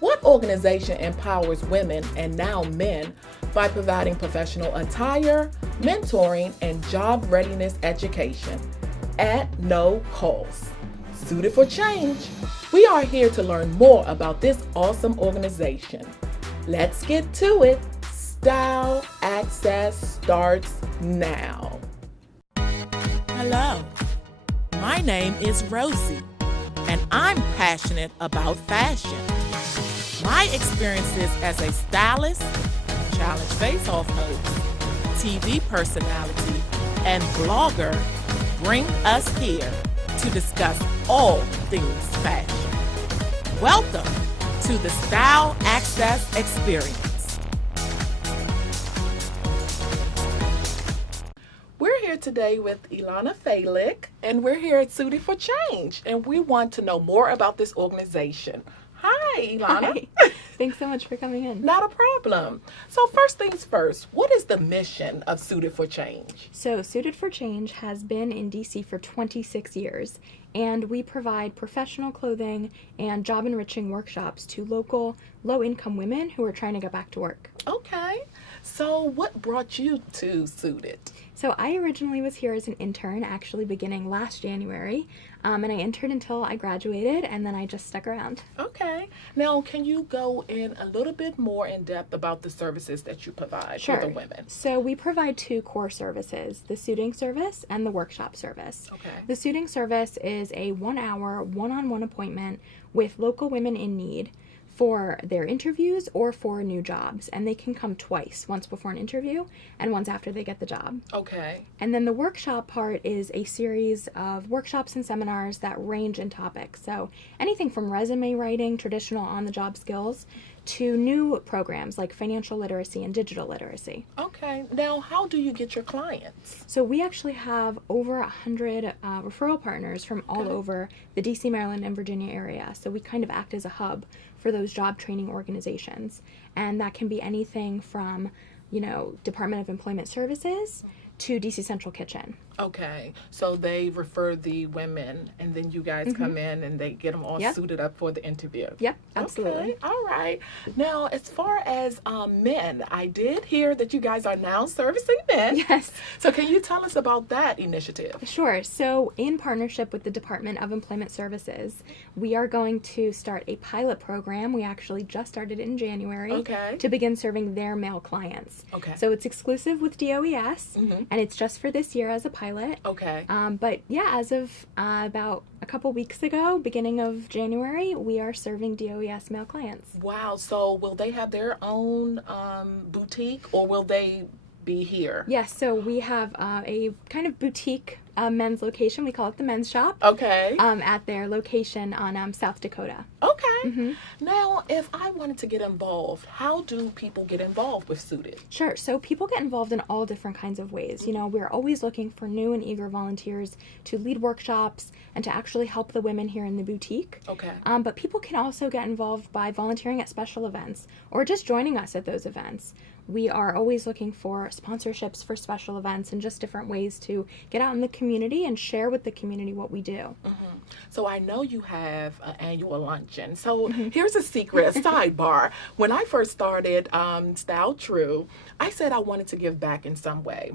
What organization empowers women and now men by providing professional attire, mentoring, and job readiness education at no cost? Suited for Change. We are here to learn more about this awesome organization. Let's get to it. Style Access starts now. Hello, my name is Rosie, and I'm passionate about fashion. My experiences as a stylist, challenge face-off host, TV personality, and blogger bring us here to discuss all things fashion. Welcome to the Style Access Experience. We're here today with Ilana Falick, and we're here at Suited for Change, and we want to know more about this organization. Hi, Ilana. Hi. Thanks so much for coming in. Not a problem. So first things first, what is the mission of Suited for Change? So Suited for Change has been in DC for 26 years, and we provide professional clothing and job enriching workshops to local low-income women who are trying to get back to work. Okay. So what brought you to Suited? So I originally was here as an intern, actually beginning last January, and I interned until I graduated, and then I just stuck around. Okay. Now, can you go in a little bit more in depth about the services that you provide for the women? So we provide two core services, the suiting service and the workshop service. Okay. The suiting service is a 1-hour, one-on-one appointment with local women in need for their interviews or for new jobs, and they can come twice, once before an interview and once after they get the job. Okay. And then the workshop part is a series of workshops and seminars that range in topics. So anything from resume writing, traditional on-the-job skills, to new programs like financial literacy and digital literacy. Okay. Now, how do you get your clients? So we actually have over 100 referral partners from all over the DC, Maryland, and Virginia area. So we kind of act as a hub for those job training organizations. And that can be anything from, Department of Employment Services to DC Central Kitchen. Okay. So they refer the women, and then you guys come in and they get them all suited up for the interview. Yep, absolutely. Okay. All right. Now, as far as men, I did hear that you guys are now servicing men. Yes. So can you tell us about that initiative? Sure. So in partnership with the Department of Employment Services, we are going to start a pilot program. We actually just started in January to begin serving their male clients. Okay. So it's exclusive with DOES, and it's just for this year as a pilot. Okay. But yeah, as of about a couple weeks ago, beginning of January, we are serving DOES male clients. Wow. So will they have their own boutique, or will they be here? Yes. So we have a kind of boutique men's location. We call it the Men's Shop. Okay. At their location on South Dakota. Okay. Now, if I wanted to get involved, how do people get involved with Suited? Sure. So people get involved in all different kinds of ways. We're always looking for new and eager volunteers to lead workshops and to actually help the women here in the boutique. Okay. But people can also get involved by volunteering at special events or just joining us at those events. We are always looking for sponsorships for special events and just different ways to get out in the community and share with the community what we do. So I know you have an annual luncheon. So here's a secret, a sidebar. When I first started Style True, I said I wanted to give back in some way.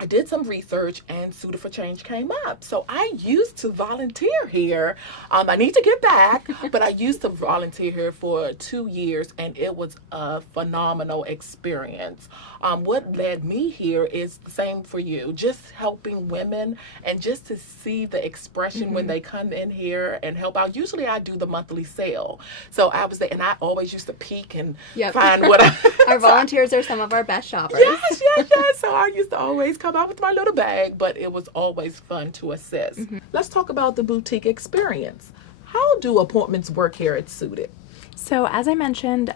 I did some research and Suited for Change came up. So I used to volunteer here. I need to get back, but I used to volunteer here for 2 years, and it was a phenomenal experience. What led me here is the same for you, just helping women and just to see the expression when they come in here and help out. Usually I do the monthly sale. So I was there, and I always used to peek and find what Our volunteers are some of our best shoppers. Yes. So I used to always come out with my little bag, but it was always fun to assist. Let's talk about the boutique experience. How do appointments work here at Suited? So as I mentioned,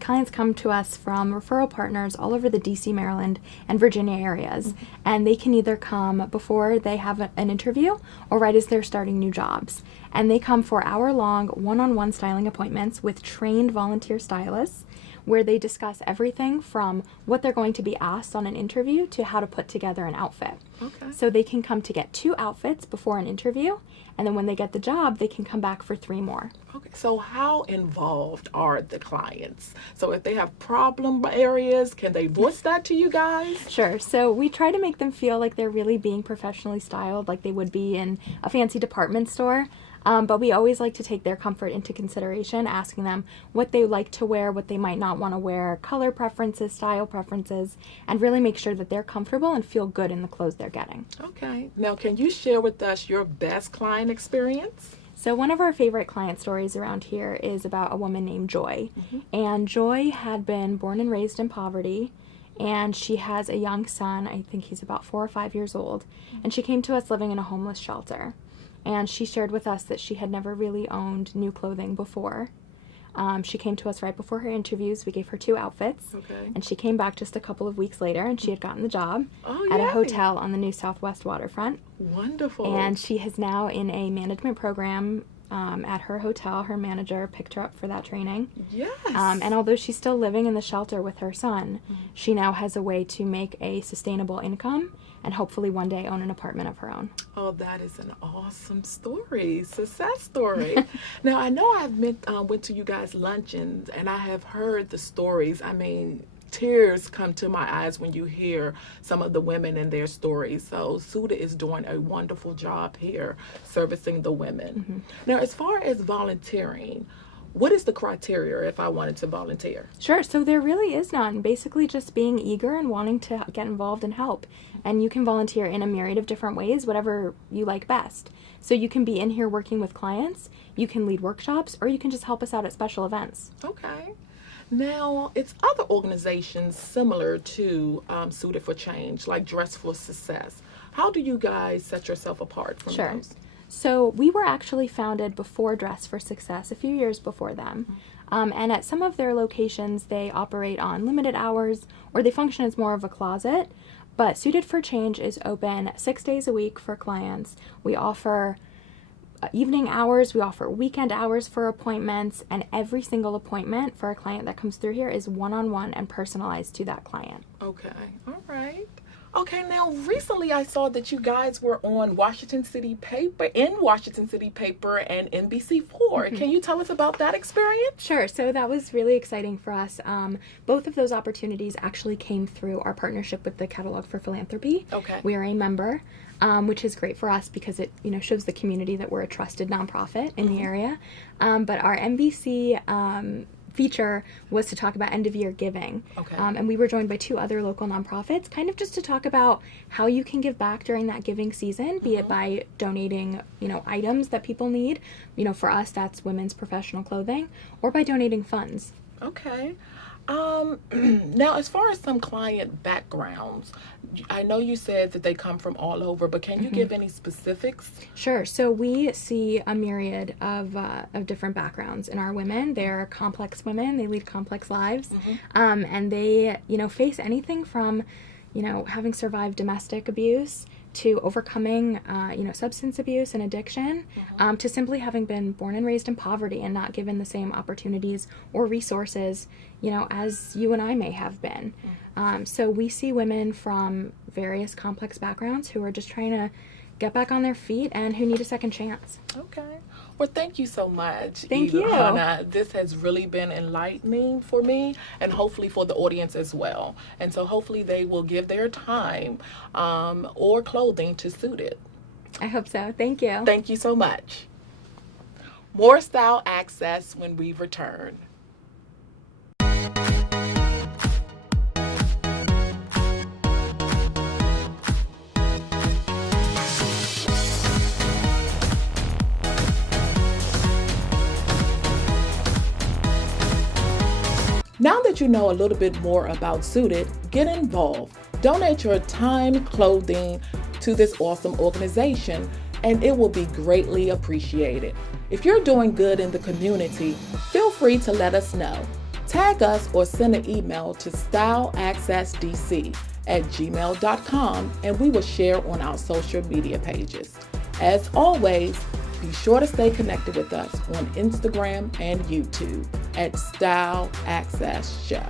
clients come to us from referral partners all over the DC, Maryland, and Virginia areas, and they can either come before they have an interview or right as they're starting new jobs. And they come for hour-long one-on-one styling appointments with trained volunteer stylists, where they discuss everything from what they're going to be asked on an interview to how to put together an outfit. Okay. So they can come to get 2 outfits before an interview, and then when they get the job, they can come back for 3 more. Okay. So how involved are the clients? So if they have problem areas, can they voice that to you guys? Sure. So we try to make them feel like they're really being professionally styled, like they would be in a fancy department store. But we always like to take their comfort into consideration, asking them what they like to wear, what they might not want to wear, color preferences, style preferences, and really make sure that they're comfortable and feel good in the clothes they're getting. Okay. Now, can you share with us your best client experience? So one of our favorite client stories around here is about a woman named Joy. And Joy had been born and raised in poverty, and she has a young son. I think he's about 4 or 5 years old. And she came to us living in a homeless shelter. And she shared with us that she had never really owned new clothing before. She came to us right before her interviews. We gave her 2 outfits. Okay. And she came back just a couple of weeks later, and she had gotten the job Oh, at a yay. hotel on the New Southwest waterfront. Wonderful. And she is now in a management program at her hotel. Her manager picked her up for that training. Yes. And although she's still living in the shelter with her son, she now has a way to make a sustainable income and hopefully one day own an apartment of her own. Oh, that is an awesome story, success story. Now, I know I've went to you guys' luncheons, and I have heard the stories. I mean, tears come to my eyes when you hear some of the women and their stories. So Suda is doing a wonderful job here servicing the women. Now, as far as volunteering, what is the criteria if I wanted to volunteer? Sure, so there really is none. Basically just being eager and wanting to get involved and help. And you can volunteer in a myriad of different ways, whatever you like best. So you can be in here working with clients, you can lead workshops, or you can just help us out at special events. Okay. Now, it's other organizations similar to Suited for Change, like Dress for Success. How do you guys set yourself apart from Sure. those? So we were actually founded before Dress for Success, a few years before them. And at some of their locations, they operate on limited hours, or they function as more of a closet. But Suited for Change is open 6 days a week for clients. We offer evening hours, we offer weekend hours for appointments, and every single appointment for a client that comes through here is one-on-one and personalized to that client. Okay, all right. Okay, now recently I saw that you guys were on Washington City Paper and NBC4. Can you tell us about that experience? Sure. So that was really exciting for us. Both of those opportunities actually came through our partnership with the Catalog for Philanthropy. Okay. We are a member, which is great for us because it shows the community that we're a trusted nonprofit in the area. But our NBC feature was to talk about end-of-year giving. Okay. And we were joined by 2 other local nonprofits, kind of just to talk about how you can give back during that giving season, be it by donating, items that people need. For us, that's women's professional clothing, or by donating funds. Okay. Now, as far as some client backgrounds, I know you said that they come from all over, but can you give any specifics? Sure. So we see a myriad of different backgrounds in our women. They're complex women. They lead complex lives. And they, face anything from, having survived domestic abuse to overcoming, substance abuse and addiction, to simply having been born and raised in poverty and not given the same opportunities or resources, as you and I may have been. So we see women from various complex backgrounds who are just trying to get back on their feet and who need a second chance. Okay. Well, thank you so much. Thank you. Ilana. This has really been enlightening for me and hopefully for the audience as well. And so hopefully they will give their time or clothing to Suited. I hope so. Thank you. Thank you so much. More style access when we return. Now that you know a little bit more about Suited, get involved. Donate your time, clothing to this awesome organization, and it will be greatly appreciated. If you're doing good in the community, feel free to let us know. Tag us or send an email to styleaccessdc@gmail.com, and we will share on our social media pages. As always, be sure to stay connected with us on Instagram and YouTube at Style Access Show.